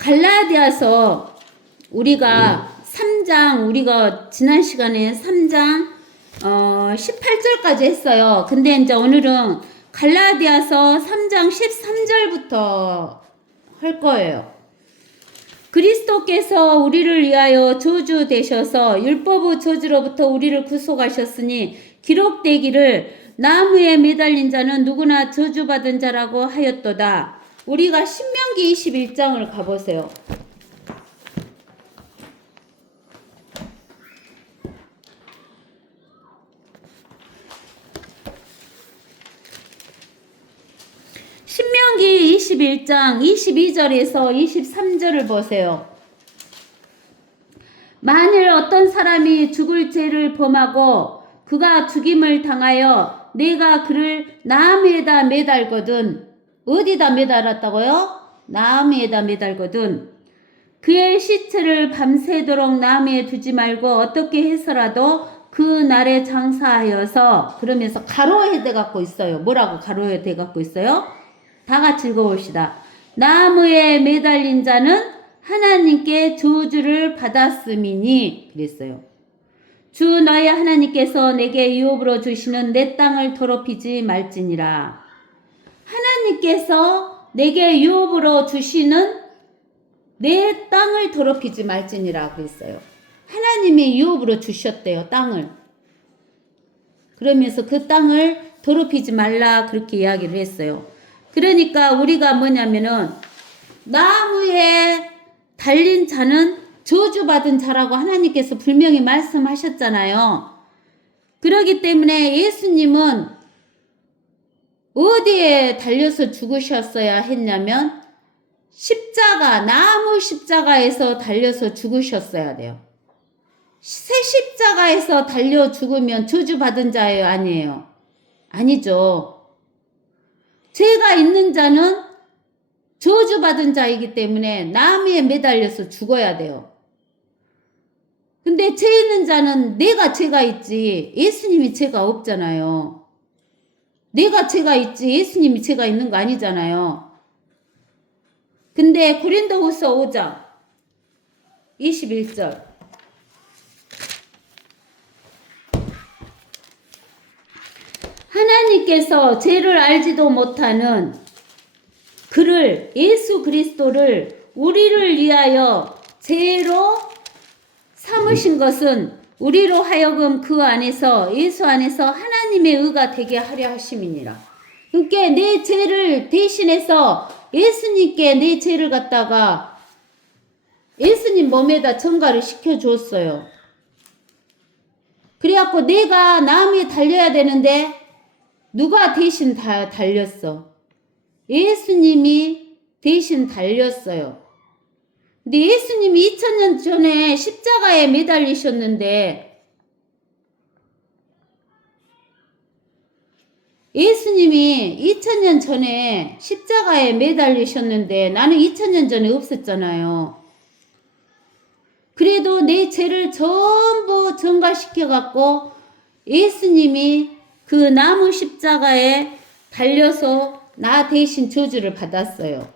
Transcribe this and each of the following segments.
갈라디아서 우리가 3장, 우리가 지난 시간에 3장 18절까지 했어요. 근데 이제 오늘은 갈라디아서 3장 13절부터 할 거예요. 그리스도께서 우리를 위하여 저주 되셔서 율법의 저주로부터 우리를 구속하셨으니 기록되기를 나무에 매달린 자는 누구나 저주받은 자라고 하였도다. 우리가 신명기 21장을 가보세요. 신명기 21장 22절에서 23절을 보세요. 만일 어떤 사람이 죽을 죄를 범하고 그가 죽임을 당하여 내가 그를 나무에다 매달거든. 어디다 매달았다고요? 나무에다 매달거든. 그의 시체를 밤새도록 나무에 두지 말고 어떻게 해서라도 그 날에 장사하여서, 그러면서 가로에 대갖고 있어요. 뭐라고 가로에 대갖고 있어요? 다 같이 읽어봅시다. 나무에 매달린 자는 하나님께 저주를 받았음이니 그랬어요. 주 너의 하나님께서 내게 유업으로 주시는 내 땅을 더럽히지 말지니라. 하나님께서 내게 유업으로 주시는 내 땅을 더럽히지 말지니라 그랬어요. 하나님이 유업으로 주셨대요, 땅을. 그러면서 그 땅을 더럽히지 말라 그렇게 이야기를 했어요. 그러니까 우리가 뭐냐면은 나무에 달린 자는 저주받은 자라고 하나님께서 분명히 말씀하셨잖아요. 그렇기 때문에 예수님은 어디에 달려서 죽으셨어야 했냐면 십자가, 나무 십자가에서 달려서 죽으셨어야 돼요. 새 십자가에서 달려 죽으면 저주받은 자예요, 아니에요? 아니죠. 죄가 있는 자는 저주받은 자이기 때문에 나무에 매달려서 죽어야 돼요. 근데 죄 있는 자는 내가 죄가 있지 예수님이 죄가 없잖아요. 내가 죄가 있지 예수님이 죄가 있는 거 아니잖아요. 근데 고린도후서 5장 21절 하나님께서 죄를 알지도 못하는 그를, 예수 그리스도를 우리를 위하여 죄로 삼으신 것은 우리로 하여금 그 안에서, 예수 안에서 하나님의 의가 되게 하려 하심이니라. 그러니까 내 죄를 대신해서 예수님께 내 죄를 갖다가 예수님 몸에다 전가를 시켜줬어요. 그래갖고 내가 나무에 달려야 되는데 누가 대신 달렸어? 예수님이 대신 달렸어요. 근데 예수님이 2000년 전에 십자가에 매달리셨는데 예수님이 2000년 전에 십자가에 매달리셨는데 나는 2000년 전에 없었잖아요. 그래도 내 죄를 전부 전가시켜갖고 예수님이 그 나무 십자가에 달려서 나 대신 저주를 받았어요.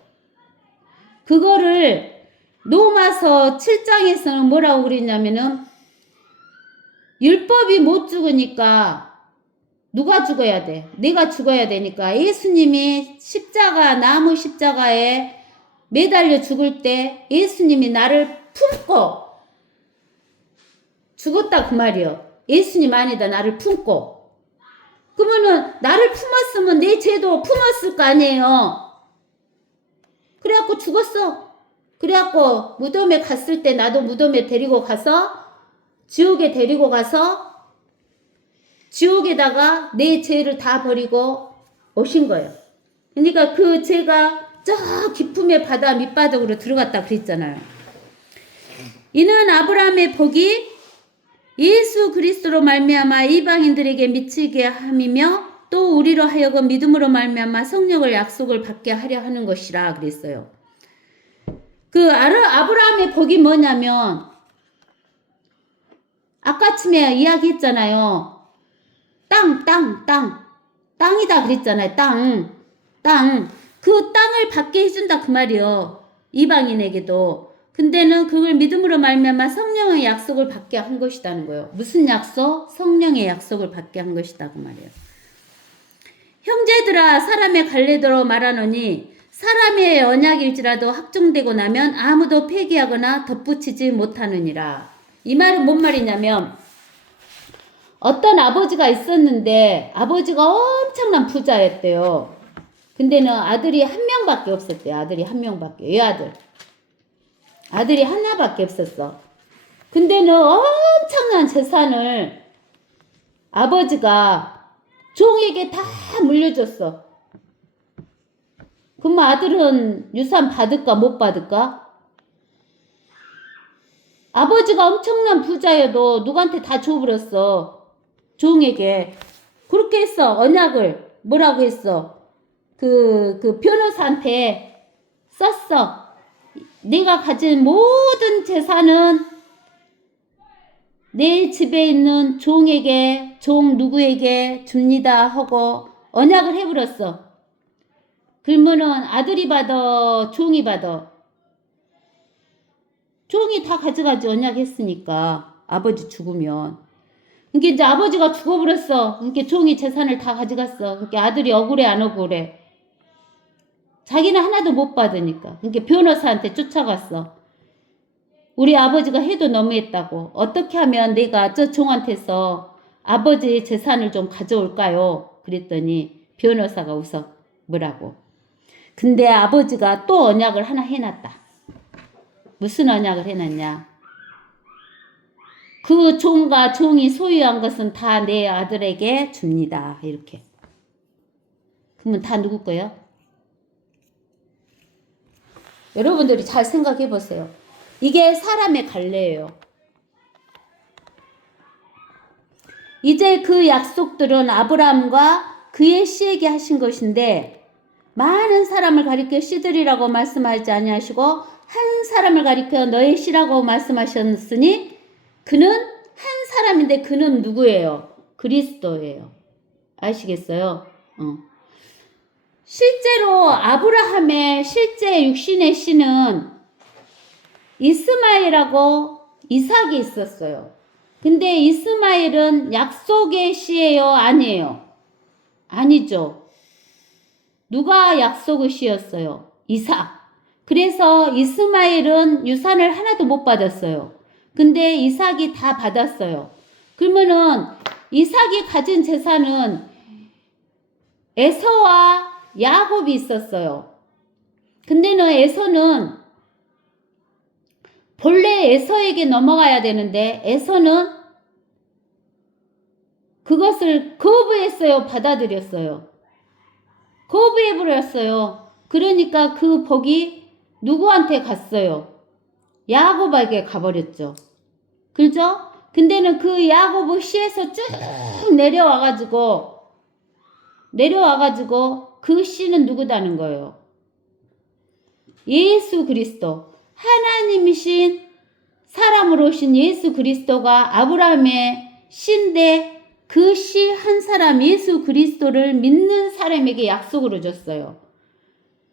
그거를 로마서 7장에서는 뭐라고 그랬냐면은 율법이 못 죽으니까 누가 죽어야 돼? 내가 죽어야 되니까 예수님이 십자가, 나무 십자가에 매달려 죽을 때 예수님이 나를 품고 죽었다 그 말이요. 예수님 안에다 나를 품고. 그러면은 나를 품었으면 내 죄도 품었을 거 아니에요. 그래갖고 죽었어. 그래갖고 무덤에 갔을 때 나도 무덤에 데리고 가서 지옥에 데리고 가서 지옥에다가 내 죄를 다 버리고 오신 거예요. 그러니까 그 죄가 저 깊음의 바다 밑바닥으로 들어갔다 그랬잖아요. 이는 아브라함의 복이 예수 그리스도로 말미암아 이방인들에게 미치게 함이며 또 우리로 하여금 믿음으로 말미암아 성령을 약속을 받게 하려 하는 것이라 그랬어요. 그 아브라함의 복이 뭐냐면 아까쯤에 이야기했잖아요. 땅이다 그랬잖아요. 땅. 그 땅을 받게 해준다 그 말이요. 이방인에게도. 근데는 그걸 믿음으로 말미암아 성령의 약속을 받게 한 것이라는 거예요. 무슨 약속? 성령의 약속을 받게 한 것이다 그 말이에요. 형제들아 사람의 갈래대로 말하노니 사람의 언약일지라도 확정되고 나면 아무도 폐기하거나 덧붙이지 못하느니라. 이 말은 뭔 말이냐면 어떤 아버지가 있었는데 아버지가 엄청난 부자였대요. 근데는 아들이 한 명밖에 없었대요. 아들이 한 명밖에. 외아들. 아들이 하나밖에 없었어. 근데는 엄청난 재산을 아버지가 종에게 다 물려줬어. 그럼 아들은 유산 받을까 못 받을까? 아버지가 엄청난 부자여도 누구한테 다 줘버렸어. 종에게. 그렇게 했어. 언약을. 뭐라고 했어? 그 변호사한테 썼어. 네가 가진 모든 재산은 내 집에 있는 종에게, 종 누구에게 줍니다 하고 언약을 해버렸어. 그러면은 아들이 받아, 종이 받아. 종이 다 가져가지 언약했으니까 아버지 죽으면. 그러니까 이제 아버지가 죽어버렸어. 그러니까 종이 재산을 다 가져갔어. 그러니까 아들이 억울해 안 억울해? 자기는 하나도 못 받으니까. 그러니까 변호사한테 쫓아갔어. 우리 아버지가 해도 너무했다고. 어떻게 하면 내가 저 종한테서 아버지 재산을 좀 가져올까요? 그랬더니 변호사가 웃어. 뭐라고? 근데 아버지가 또 언약을 하나 해놨다. 무슨 언약을 해놨냐? 그 종과 종이 소유한 것은 다 내 아들에게 줍니다. 이렇게. 그러면 다 누구 거예요? 여러분들이 잘 생각해 보세요. 이게 사람의 갈래예요. 이제 그 약속들은 아브라함과 그의 씨에게 하신 것인데 많은 사람을 가리켜 씨들이라고 말씀하지 아니하시고 한 사람을 가리켜 너의 씨라고 말씀하셨으니 그는 한 사람인데 그는 누구예요? 그리스도예요. 아시겠어요? 실제로 아브라함의 실제 육신의 씨는 이스마엘하고 이삭이 있었어요. 근데 이스마엘은 약속의 씨예요? 아니에요? 아니죠. 누가 약속의 씨였어요? 이삭. 그래서 이스마엘은 유산을 하나도 못 받았어요. 근데 이삭이 다 받았어요. 그러면은 이삭이 가진 재산은 에서와 야곱이 있었어요. 근데는 에서는 본래 에서에게 넘어가야 되는데 에서는 그것을 거부했어요? 받아들였어요? 거부해버렸어요. 그러니까 그 복이 누구한테 갔어요? 야곱에게 가버렸죠. 그죠? 근데는 그 야곱의 씨에서 쭉 내려와가지고 그 씨는 누구다는 거예요? 예수 그리스도. 하나님이신 사람으로 오신 예수 그리스도가 아브라함의 씨인데 그 씨 한 사람 예수 그리스도를 믿는 사람에게 약속으로 줬어요.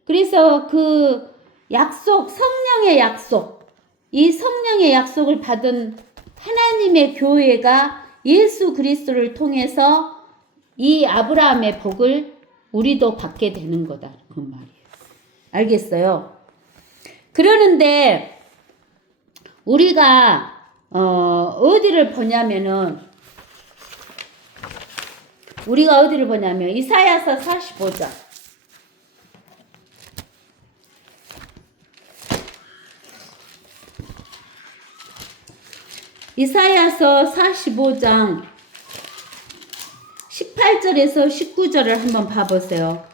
그래서 그 약속, 성령의 약속, 이 성령의 약속을 받은 하나님의 교회가 예수 그리스도를 통해서 이 아브라함의 복을 우리도 받게 되는 거다. 그 말이에요. 알겠어요? 그러는데 우리가 어디를 보냐면 이사야서 45장. 이사야서 45장 18절에서 19절을 한번 봐보세요.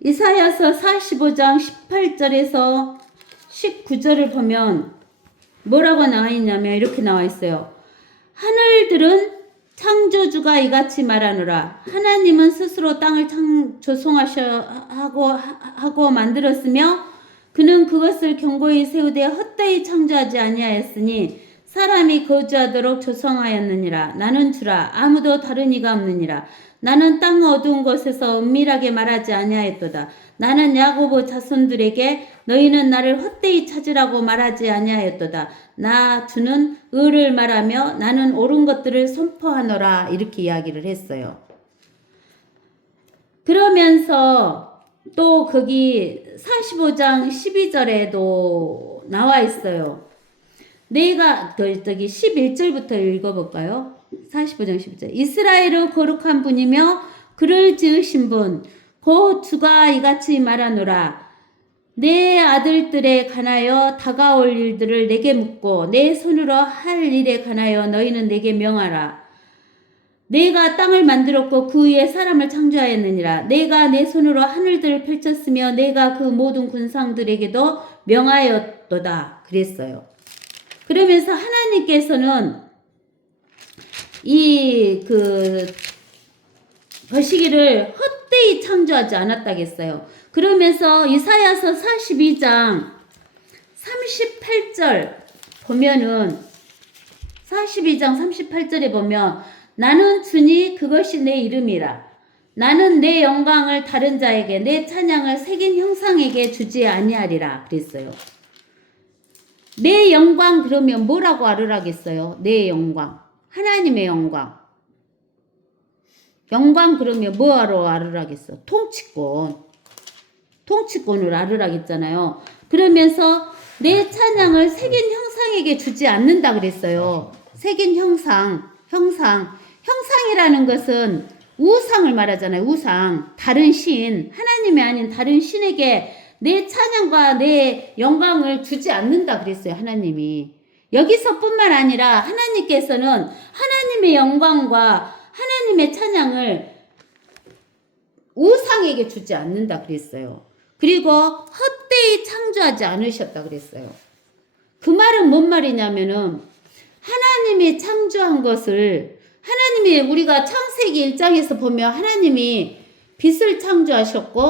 이사야서 45장 18절에서 19절을 보면 뭐라고 나와 있냐면 이렇게 나와 있어요. 하늘들은 창조주가 이같이 말하노라. 하나님은 스스로 땅을 조성하고 만들었으며 그는 그것을 견고히 세우되 헛되이 창조하지 아니하였으니 사람이 거주하도록 조성하였느니라. 나는 주라 아무도 다른 이가 없느니라. 나는 땅 어두운 곳에서 은밀하게 말하지 아니하였도다. 나는 야고보 자손들에게 너희는 나를 헛되이 찾으라고 말하지 아니하였도다. 나 주는 의를 말하며 나는 옳은 것들을 선포하노라. 이렇게 이야기를 했어요. 그러면서 또 거기 45장 12절에도 나와 있어요. 내가 저기 11절부터 읽어볼까요? 45장 11절. 이스라엘의 거룩한 분이며 그를 지으신 분 곧 주가 이같이 말하노라. 내 아들들에 관하여 다가올 일들을 내게 묻고 내 손으로 할 일에 관하여 너희는 내게 명하라. 내가 땅을 만들었고 그 위에 사람을 창조하였느니라. 내가 내 손으로 하늘들을 펼쳤으며 내가 그 모든 군상들에게도 명하였도다. 그랬어요. 그러면서 하나님께서는 이 거시기를 헛되이 창조하지 않았다겠어요. 그러면서 이사야서 42장 38절 보면은 42장 38절에 보면 나는 주니 그것이 내 이름이라. 나는 내 영광을 다른 자에게 내 찬양을 새긴 형상에게 주지 아니하리라 그랬어요. 내 영광 그러면 뭐라고 알으라겠어요? 내 영광. 하나님의 영광. 영광 그러면 뭐하러 알으라겠어? 통치권을 알으라겠잖아요. 그러면서 내 찬양을 새긴 형상에게 주지 않는다 그랬어요. 새긴 형상이라는 것은 우상을 말하잖아요. 우상. 다른 신. 하나님이 아닌 다른 신에게 내 찬양과 내 영광을 주지 않는다 그랬어요. 하나님이. 여기서뿐만 아니라 하나님께서는 하나님의 영광과 하나님의 찬양을 우상에게 주지 않는다 그랬어요. 그리고 헛되이 창조하지 않으셨다 그랬어요. 그 말은 뭔 말이냐면은 하나님이 창조한 것을 하나님이 우리가 창세기 1장에서 보면 하나님이 빛을 창조하셨고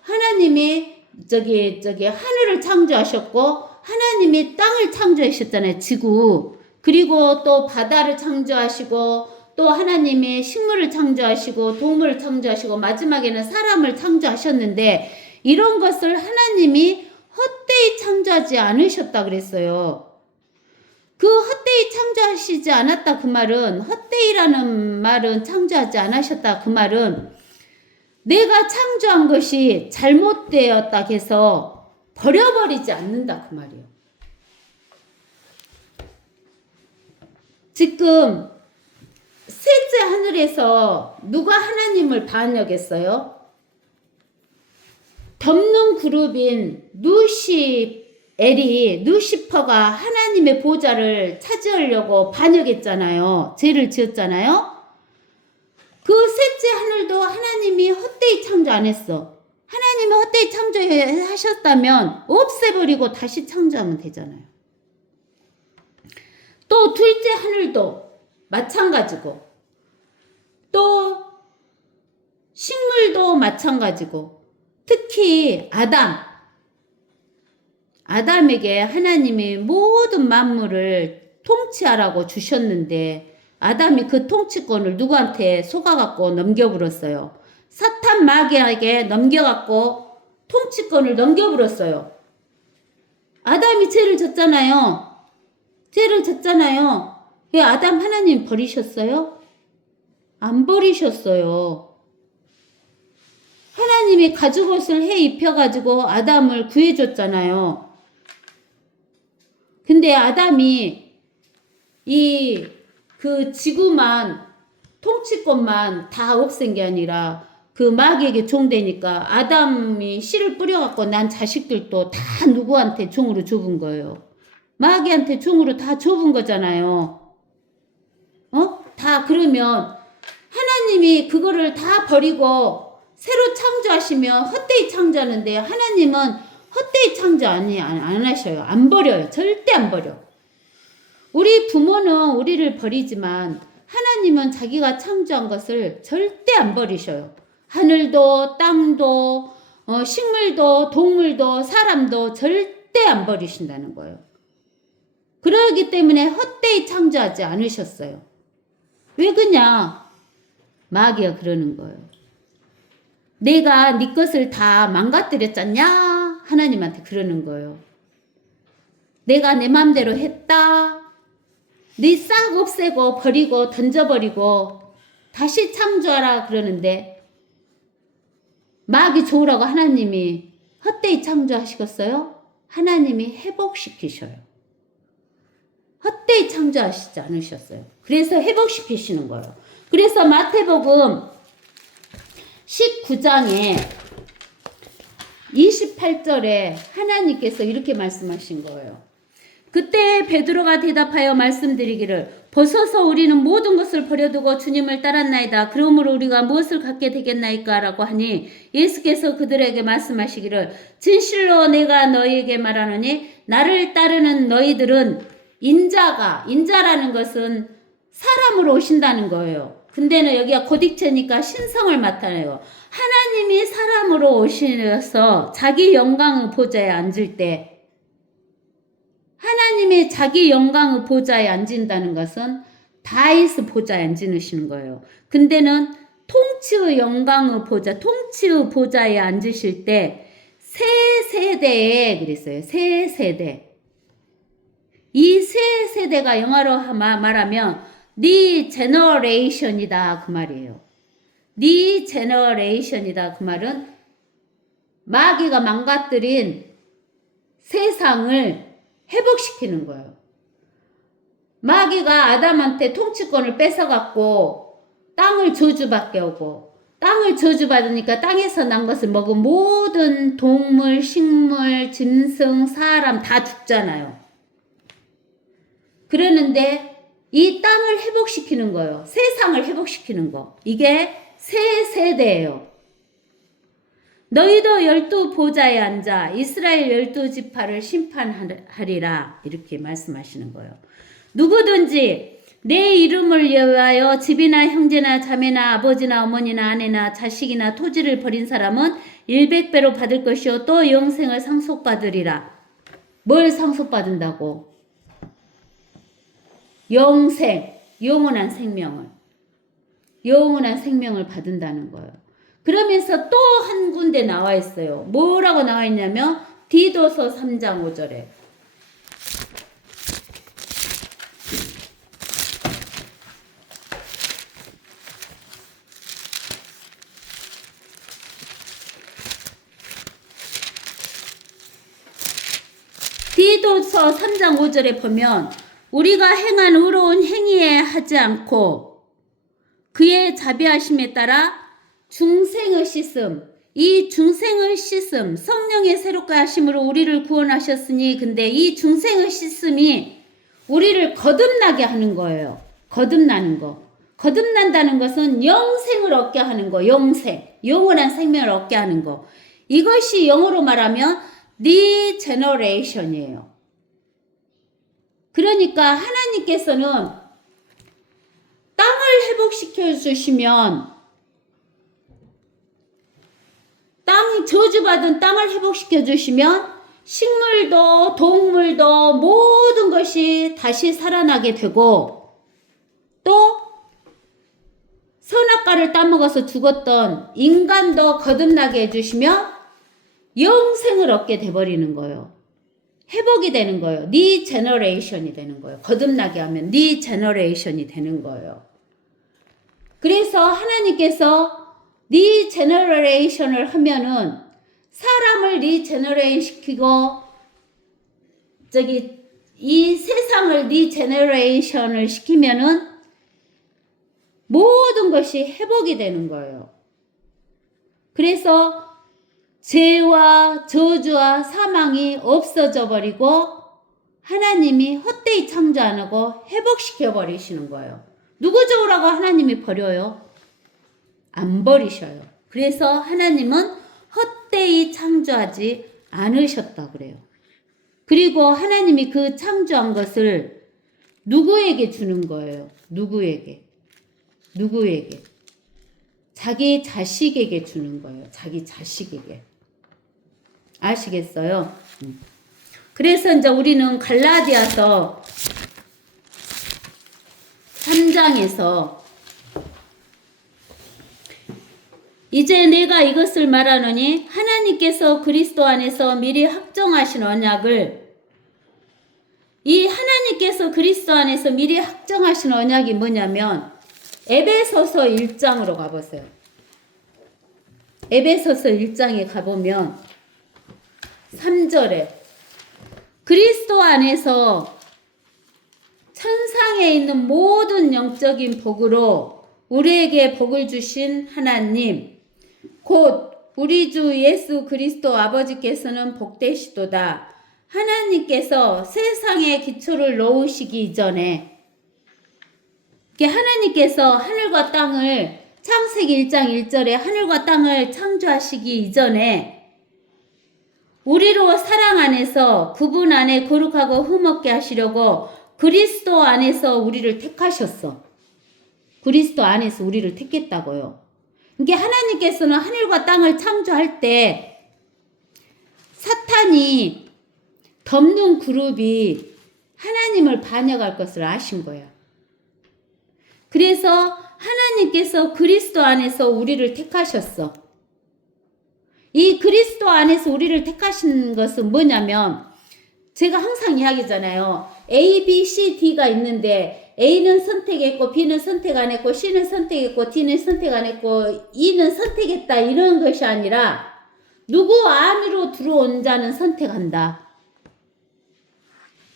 하나님이 하늘을 창조하셨고 하나님이 땅을 창조하셨잖아요. 지구. 그리고 또 바다를 창조하시고 또 하나님이 식물을 창조하시고 동물을 창조하시고 마지막에는 사람을 창조하셨는데 이런 것을 하나님이 헛되이 창조하지 않으셨다 그랬어요. 그 헛되이 창조하시지 않았다 그 말은 헛되이라는 말은 창조하지 않으셨다 그 말은 내가 창조한 것이 잘못되었다 해서 버려버리지 않는다 그 말이에요. 지금 셋째 하늘에서 누가 하나님을 반역했어요? 덮는 그룹인 루시퍼가 하나님의 보좌를 차지하려고 반역했잖아요. 죄를 지었잖아요. 그 셋째 하늘도 하나님이 헛되이 창조 안 했어. 하나님이 헛되이 창조하셨다면 없애버리고 다시 창조하면 되잖아요. 또 둘째 하늘도 마찬가지고 또 식물도 마찬가지고 특히 아담에게 하나님이 모든 만물을 통치하라고 주셨는데 아담이 그 통치권을 누구한테 속아갖고 넘겨버렸어요. 사탄 마귀에게 넘겨갖고 통치권을 넘겨버렸어요. 아담이 죄를 졌잖아요. 왜 아담 하나님 버리셨어요? 안 버리셨어요. 하나님이 가죽옷을 해 입혀가지고 아담을 구해줬잖아요. 근데 아담이 그 지구만 통치권만 다 없앤 게 아니라 그 마귀에게 종되니까 아담이 씨를 뿌려갖고 난 자식들도 다 누구한테 종으로 좁은 거예요. 마귀한테 종으로 다 좁은 거잖아요. 다 그러면 하나님이 그거를 다 버리고 새로 창조하시면 헛되이 창조하는데 하나님은 헛되이 창조 안 하셔요. 안 버려요. 절대 안 버려. 우리 부모는 우리를 버리지만 하나님은 자기가 창조한 것을 절대 안 버리셔요. 하늘도 땅도 식물도 동물도 사람도 절대 안 버리신다는 거예요. 그러기 때문에 헛되이 창조하지 않으셨어요. 왜 그냐? 마귀가 그러는 거예요. 내가 네 것을 다 망가뜨렸잖냐? 하나님한테 그러는 거예요. 내가 내 맘대로 했다. 네 싹 없애고 버리고 던져버리고 다시 창조하라 그러는데 마귀 좋으라고 하나님이 헛되이 창조하시겠어요? 하나님이 회복시키셔요. 헛되이 창조하시지 않으셨어요. 그래서 회복시키시는 거예요. 그래서 마태복음 19장에 28절에 하나님께서 이렇게 말씀하신 거예요. 그때 베드로가 대답하여 말씀드리기를 벗어서 우리는 모든 것을 버려두고 주님을 따랐나이다. 그러므로 우리가 무엇을 갖게 되겠나이까? 라고 하니 예수께서 그들에게 말씀하시기를 진실로 내가 너희에게 말하노니 나를 따르는 너희들은 인자라는 것은 사람으로 오신다는 거예요. 근데는 여기가 고딕체니까 신성을 나타내요. 하나님이 사람으로 오셔서 자기 영광의 보좌에 앉을 때 하나님이 자기 영광의 보좌에 앉는다는 것은 다윗의 보좌에 앉으시는 거예요. 근데는 통치의 영광의 보좌, 통치의 보좌에 앉으실 때 세 세대에 그랬어요. 세 세대. 이 세 세대가 영어로 말하면 네 제너레이션이다 그 말이에요. 네 제너레이션이다 그 말은 마귀가 망가뜨린 세상을 회복시키는 거예요. 마귀가 아담한테 통치권을 뺏어갖고 땅을 저주받게 하고 땅을 저주받으니까 땅에서 난 것을 먹은 모든 동물, 식물, 짐승, 사람 다 죽잖아요. 그러는데 이 땅을 회복시키는 거예요. 세상을 회복시키는 거. 이게 새 세대예요. 너희도 12 보좌에 앉아 이스라엘 12지파를 심판하리라 이렇게 말씀하시는 거예요. 누구든지 내 이름을 위하여 집이나 형제나 자매나 아버지나 어머니나 아내나 자식이나 토지를 버린 사람은 100배로 받을 것이요 또 영생을 상속받으리라. 뭘 상속받는다고? 영생, 영원한 생명을 받는다는 거예요. 그러면서 또 한 군데 나와 있어요. 뭐라고 나와 있냐면 디도서 3장 5절에 디도서 3장 5절에 보면 우리가 행한 의로운 행위에 하지 않고 그의 자비하심에 따라 중생의 씻음, 이 중생의 씻음, 성령의 새롭게 하심으로 우리를 구원하셨으니 근데 이 중생의 씻음이 우리를 거듭나게 하는 거예요. 거듭나는 거. 거듭난다는 것은 영생을 얻게 하는 거. 영원한 생명을 얻게 하는 거. 이것이 영어로 말하면 리제너레이션이에요. 그러니까 하나님께서는 땅을 회복시켜 주시면 저주받은 땅을 회복시켜 주시면 식물도 동물도 모든 것이 다시 살아나게 되고 또 선악과를 따먹어서 죽었던 인간도 거듭나게 해주시면 영생을 얻게 돼버리는 거예요. 회복이 되는 거예요. 네 제너레이션이 되는 거예요. 거듭나게 하면 네 제너레이션이 되는 거예요. 그래서 하나님께서 리제너레이션을 하면은 사람을 리제너레이션 시키고 이 세상을 리제너레이션을 시키면은 모든 것이 회복이 되는 거예요. 그래서 죄와 저주와 사망이 없어져 버리고 하나님이 헛되이 창조 안 하고 회복시켜 버리시는 거예요. 누구 좋으라고 하나님이 버려요? 안 버리셔요. 그래서 하나님은 헛되이 창조하지 않으셨다 그래요. 그리고 하나님이 그 창조한 것을 누구에게 주는 거예요? 누구에게? 자기 자식에게 주는 거예요. 자기 자식에게. 아시겠어요? 그래서 이제 우리는 갈라디아서 3장에서 이제 내가 이것을 말하노니 하나님께서 그리스도 안에서 미리 확정하신 언약을, 이 하나님께서 그리스도 안에서 미리 확정하신 언약이 뭐냐면 에베소서 1장으로 가보세요. 에베소서 1장에 가보면 3절에 그리스도 안에서 천상에 있는 모든 영적인 복으로 우리에게 복을 주신 하나님, 곧 우리 주 예수 그리스도 아버지께서는 복되시도다. 하나님께서 세상의 기초를 놓으시기 이전에, 하나님께서 하늘과 땅을, 창세기 1장 1절에 하늘과 땅을 창조하시기 이전에 우리로 사랑 안에서 그분 안에 거룩하고 흠없게 하시려고 그리스도 안에서 우리를 택하셨어. 그리스도 안에서 우리를 택했다고요. 이게 하나님께서는 하늘과 땅을 창조할 때 사탄이 덮는 그룹이 하나님을 반역할 것을 아신 거야. 그래서 하나님께서 그리스도 안에서 우리를 택하셨어. 이 그리스도 안에서 우리를 택하신 것은 뭐냐면, 제가 항상 이야기잖아요. A, B, C, D가 있는데 A는 선택했고 B는 선택 안 했고 C는 선택했고 D는 선택 안 했고 E는 선택했다, 이런 것이 아니라 누구 안으로 들어온 자는 선택한다.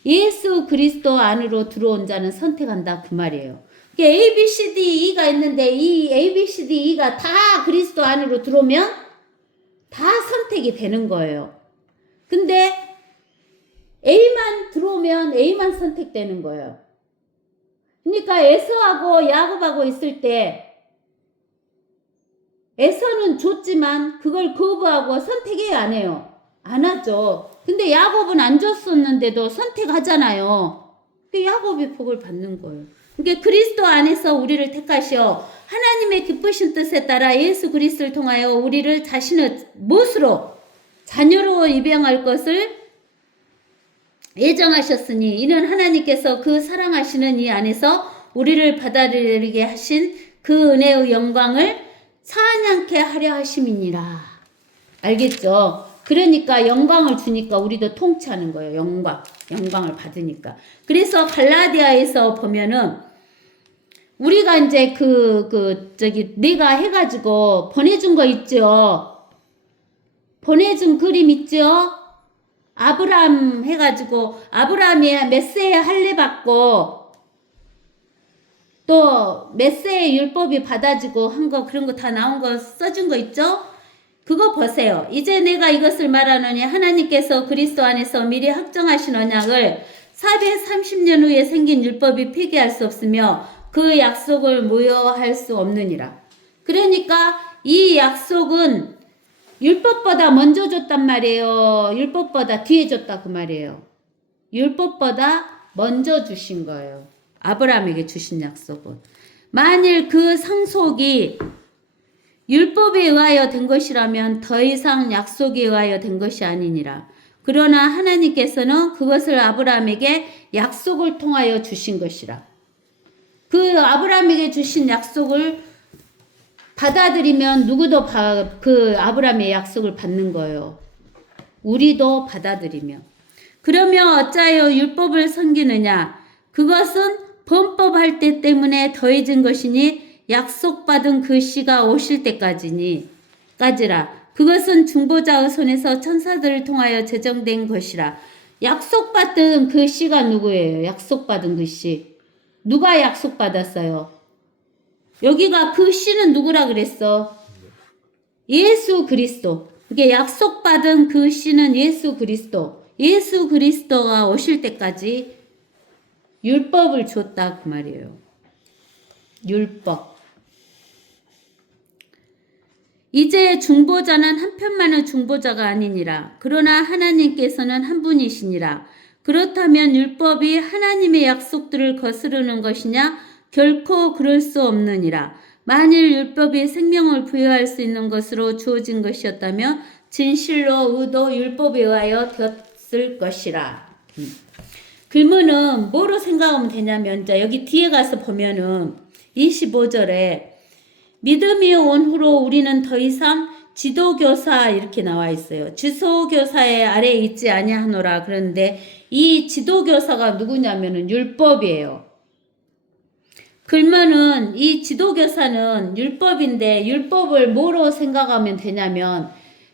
예수 그리스도 안으로 들어온 자는 선택한다, 그 말이에요. A, B, C, D, E가 있는데 이 A, B, C, D, E가 다 그리스도 안으로 들어오면 다 선택이 되는 거예요. 근데 A만 들어오면 A만 선택되는 거예요. 그러니까 에서하고 야곱하고 있을 때 에서는 줬지만 그걸 거부하고 선택해야 안 해요. 안 하죠. 근데 야곱은 안 줬었는데도 선택하잖아요. 야곱이 복을 받는 거예요. 그러니까 그리스도 안에서 우리를 택하시어 하나님의 기쁘신 뜻에 따라 예수 그리스도를 통하여 우리를 자신의 못으로 자녀로 입양할 것을 예정하셨으니, 이는 하나님께서 그 사랑하시는 이 안에서 우리를 받아들이게 하신 그 은혜의 영광을 찬양케 하려 하심이니라. 알겠죠? 그러니까 영광을 주니까 우리도 통치하는 거예요. 영광을 받으니까. 그래서 갈라디아에서 보면은 우리가 이제 내가 해가지고 보내준 거 있죠? 보내준 그림 있죠? 아브라함 해가지고 아브라함이 메세의 할례 받고 또 메세의 율법이 받아지고 한 거, 그런 거 다 나온 거 써준 거 있죠? 그거 보세요. 이제 내가 이것을 말하노니 하나님께서 그리스도 안에서 미리 확정하신 언약을 430년 후에 생긴 율법이 폐기할 수 없으며 그 약속을 무효할 수 없느니라. 그러니까 이 약속은 율법보다 먼저 줬단 말이에요. 율법보다 뒤에 줬다, 그 말이에요. 율법보다 먼저 주신 거예요. 아브라함에게 주신 약속은. 만일 그 상속이 율법에 의하여 된 것이라면 더 이상 약속에 의하여 된 것이 아니니라. 그러나 하나님께서는 그것을 아브라함에게 약속을 통하여 주신 것이라. 그 아브라함에게 주신 약속을 받아들이면 누구도 그 아브라함의 약속을 받는 거예요. 우리도 받아들이면. 그러면 어찌하여 율법을 섬기느냐? 그것은 범법할 때 때문에 더해진 것이니 약속받은 그 시가 오실 때까지라. 그것은 중보자의 손에서 천사들을 통하여 제정된 것이라. 약속받은 그 시가 누구예요? 약속받은 그 시. 누가 약속받았어요? 여기가 그 씨는 누구라 그랬어? 예수 그리스도. 이게 약속받은 그 씨는 예수 그리스도. 예수 그리스도가 오실 때까지 율법을 줬다, 그 말이에요. 율법. 이제 중보자는 한편만의 중보자가 아니니라. 그러나 하나님께서는 한 분이시니라. 그렇다면 율법이 하나님의 약속들을 거스르는 것이냐? 결코 그럴 수 없느니라. 만일 율법이 생명을 부여할 수 있는 것으로 주어진 것이었다면 진실로 의도 율법에 의하여 되었을 것이라. 그러면은 뭐로 생각하면 되냐면, 이제 여기 뒤에 가서 보면은 25절에 믿음이 온 후로 우리는 더 이상 지도교사 이렇게 나와 있어요. 지도교사의 아래에 있지 아니하노라. 그런데 이 지도교사가 누구냐면은 율법이에요. 그러면은 이 지도교사는 율법인데 율법을 뭐로 생각하면 되냐면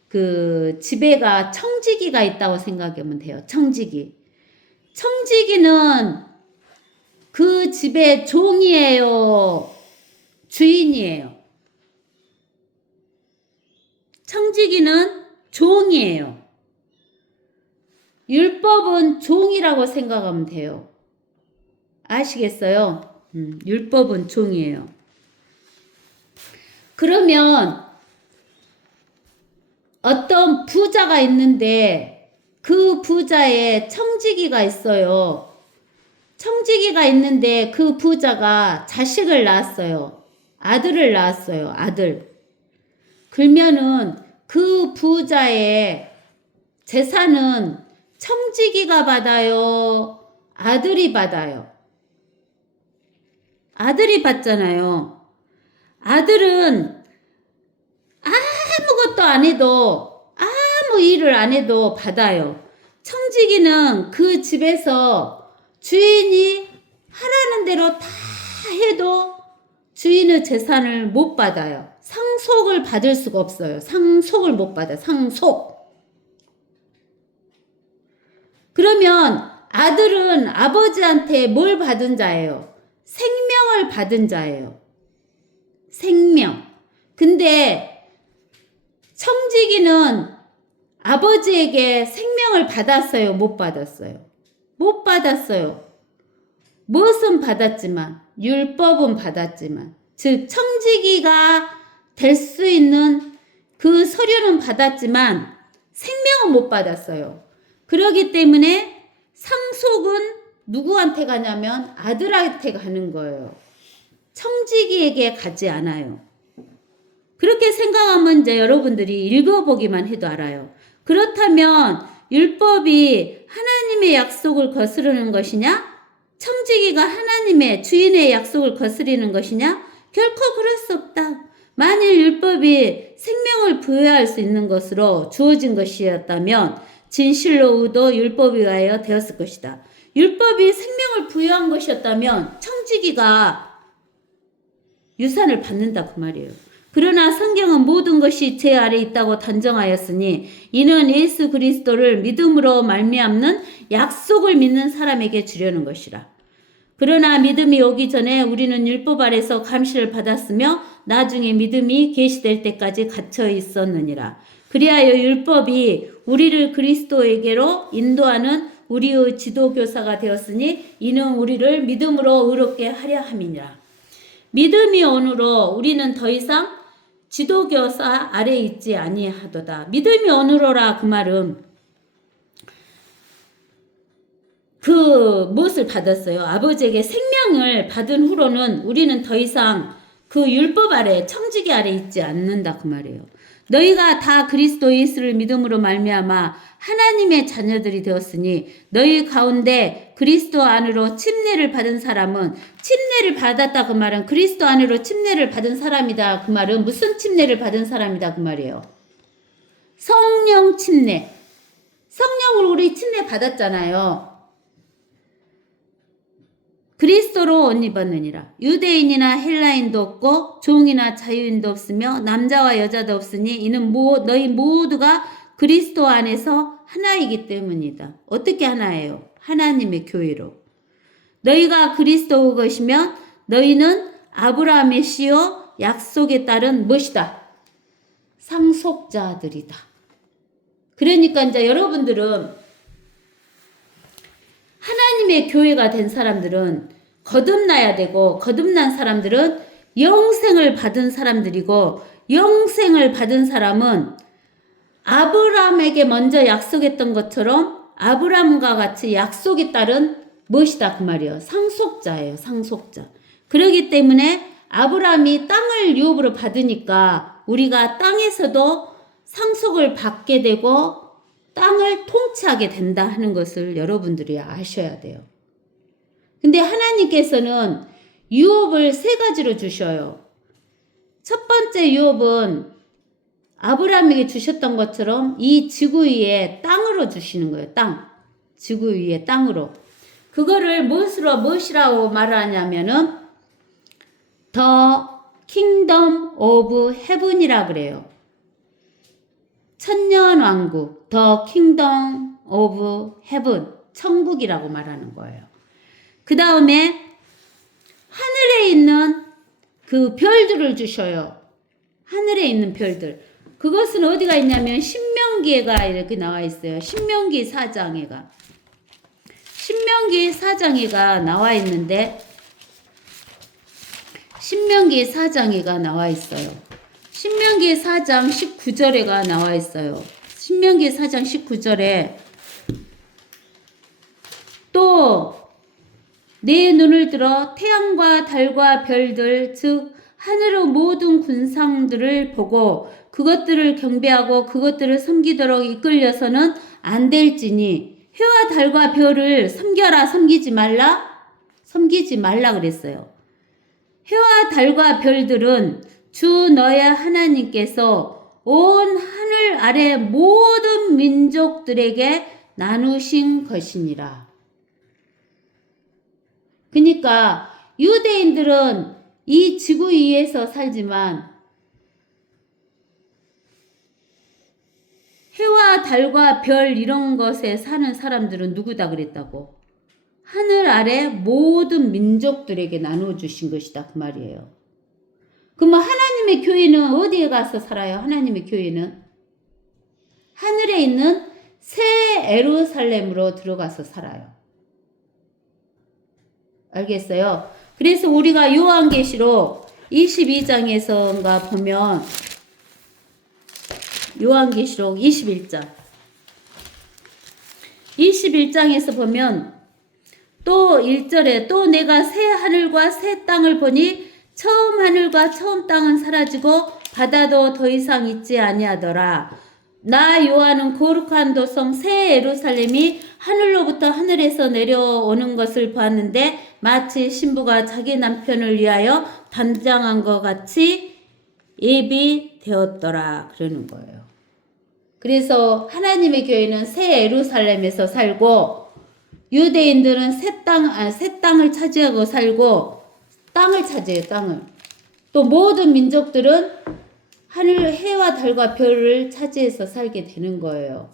그 집에가 청지기가 있다고 생각하면 돼요. 청지기. 청지기는 그 집의 종이에요. 주인이에요. 청지기는 종이에요. 율법은 종이라고 생각하면 돼요. 아시겠어요? 율법은 종이에요. 그러면 어떤 부자가 있는데 그 부자에 청지기가 있어요. 청지기가 있는데 그 부자가 자식을 낳았어요. 아들을 낳았어요. 아들. 그러면은 그 부자의 재산은 청지기가 받아요? 아들이 받아요? 아들이 받잖아요. 아들은 아무것도 안 해도 아무 일을 안 해도 받아요. 청지기는 그 집에서 주인이 하라는 대로 다 해도 주인의 재산을 못 받아요. 상속을 받을 수가 없어요. 상속을 못 받아요. 상속. 그러면 아들은 아버지한테 뭘 받은 자예요? 생명을 받은 자예요. 생명. 근데 청지기는 아버지에게 생명을 받았어요? 못 받았어요? 못 받았어요. 무엇은 받았지만, 율법은 받았지만, 즉 청지기가 될 수 있는 그 서류는 받았지만 생명은 못 받았어요. 그렇기 때문에 상속은 누구한테 가냐면 아들한테 가는 거예요. 청지기에게 가지 않아요. 그렇게 생각하면 이제 여러분들이 읽어보기만 해도 알아요. 그렇다면 율법이 하나님의 약속을 거스르는 것이냐? 청지기가 하나님의 주인의 약속을 거스리는 것이냐? 결코 그럴 수 없다. 만일 율법이 생명을 부여할 수 있는 것으로 주어진 것이었다면 진실로 의도 율법에 의하여 되었을 것이다. 율법이 생명을 부여한 것이었다면 청지기가 유산을 받는다 그 말이에요. 그러나 성경은 모든 것이 제 아래 있다고 단정하였으니 이는 예수 그리스도를 믿음으로 말미암는 약속을 믿는 사람에게 주려는 것이라. 그러나 믿음이 오기 전에 우리는 율법 아래서 감시를 받았으며 나중에 믿음이 계시될 때까지 갇혀 있었느니라. 그리하여 율법이 우리를 그리스도에게로 인도하는 우리의 지도교사가 되었으니 이는 우리를 믿음으로 의롭게 하려 함이니라. 믿음이 오므로 우리는 더 이상 지도교사 아래 있지 아니하도다. 믿음이 오므로라 그 말은 무엇을 받았어요? 아버지에게 생명을 받은 후로는 우리는 더 이상 그 율법 아래 청지기 아래 있지 않는다 그 말이에요. 너희가 다 그리스도 예수를 믿음으로 말미암아 하나님의 자녀들이 되었으니 너희 가운데 그리스도 안으로 침례를 받은 사람은 침례를 받았다 그 말은 그리스도 안으로 침례를 받은 사람이다 그 말은 무슨 침례를 받은 사람이다 그 말이에요. 성령 침례. 성령을 우리 침례 받았잖아요. 그리스도로 옷 입었느니라. 유대인이나 헬라인도 없고 종이나 자유인도 없으며 남자와 여자도 없으니 이는 너희 모두가 그리스도 안에서 하나이기 때문이다. 어떻게 하나예요? 하나님의 교회로. 너희가 그리스도의 것이면 너희는 아브라함의 씨요 약속에 따른 무엇이다? 상속자들이다. 그러니까 이제 여러분들은 하나님의 교회가 된 사람들은 거듭나야 되고 거듭난 사람들은 영생을 받은 사람들이고 영생을 받은 사람은 아브라함에게 먼저 약속했던 것처럼 아브라함과 같이 약속에 따른 무엇이다 그 말이에요. 상속자예요. 상속자. 그렇기 때문에 아브라함이 땅을 유업으로 받으니까 우리가 땅에서도 상속을 받게 되고 땅을 통치하게 된다 하는 것을 여러분들이 아셔야 돼요. 근데 하나님께서는 유업을 세 가지로 주셔요. 첫 번째 유업은 아브라함에게 주셨던 것처럼 이 지구 위에 땅으로 주시는 거예요. 땅. 지구 위에 땅으로. 그거를 무엇이라고 말하냐면은 The Kingdom of Heaven이라 그래요. 천년왕국. The Kingdom of Heaven. 천국이라고 말하는 거예요. 그 다음에 하늘에 있는 그 별들을 주셔요. 하늘에 있는 별들. 그것은 어디가 있냐면 신명기에가 이렇게 나와 있어요. 신명기 4장에가. 신명기 4장에가 나와 있는데 신명기 4장에가 나와 있어요. 신명기 4장 19절에가 나와 있어요. 신명기 4장 19절에 또 내 눈을 들어 태양과 달과 별들 즉 하늘의 모든 군상들을 보고 그것들을 경배하고 그것들을 섬기도록 이끌려서는 안 될지니 해와 달과 별을 섬겨라 섬기지 말라 그랬어요. 해와 달과 별들은 주 너의 하나님께서 온 하늘 아래 모든 민족들에게 나누신 것이니라. 그러니까 유대인들은 이 지구 위에서 살지만 해와 달과 별 이런 것에 사는 사람들은 누구다 그랬다고? 하늘 아래 모든 민족들에게 나눠주신 것이다 그 말이에요. 그러면 하나님의 교회는 어디에 가서 살아요? 하나님의 교회는 하늘에 있는 새 예루살렘으로 들어가서 살아요. 알겠어요? 그래서 우리가 요한계시록 22장에서인가 보면 요한계시록 21장에서 보면 또 1절에 또 내가 새 하늘과 새 땅을 보니 처음 하늘과 처음 땅은 사라지고 바다도 더 이상 있지 아니하더라. 나 요한은 거룩한 도성 새 예루살렘이 하늘로부터 하늘에서 내려오는 것을 봤는데 마치 신부가 자기 남편을 위하여 단장한 것 같이 예비되었더라 그러는 거예요. 그래서 하나님의 교회는 새 예루살렘에서 살고 유대인들은 새 땅을 차지하고 살고 땅을 차지해요. 땅을. 또 모든 민족들은 하늘 해와 달과 별을 차지해서 살게 되는 거예요.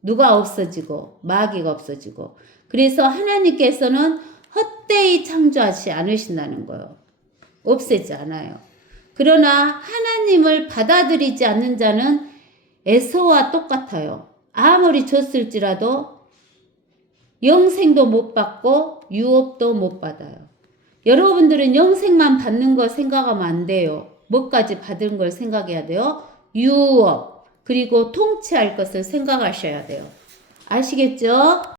누가 없어지고 마귀가 없어지고. 그래서 하나님께서는 헛되이 창조하지 않으신다는 거예요. 없애지 않아요. 그러나 하나님을 받아들이지 않는 자는 에서와 똑같아요. 아무리 줬을지라도 영생도 못 받고 유업도 못 받아요. 여러분들은 영생만 받는 거 생각하면 안 돼요. 뭐까지 받은 걸 생각해야 돼요? 유업, 그리고 통치할 것을 생각하셔야 돼요. 아시겠죠?